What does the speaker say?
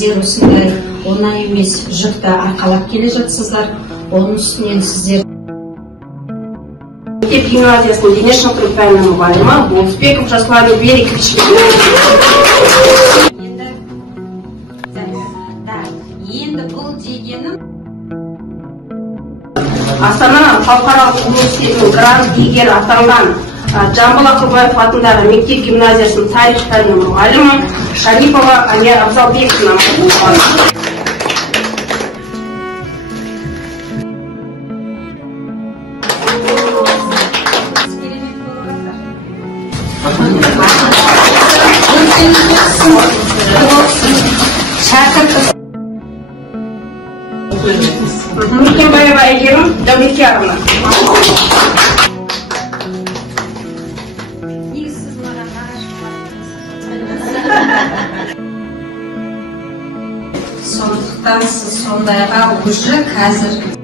сіздер осындай оңай емес жүкті арқалап келе жатсыздар. Оның үстінен сіздер мектеп гимназиясының дене шынықтыру пәнінің мұғалімі Болысбеков Жасұлан Берекович. Енді бұл дегенім Астана халықаралық университетінің грант иегері атанған Жамбыл Ақылбаев атындағы мектеп гимназиясының тарих пәнінің мұғалімі Шарипова Ания Абзалбековна. Мекенбаева Әйгерім Дәулетияровна. Сондықтан сіз сондайға уже қазір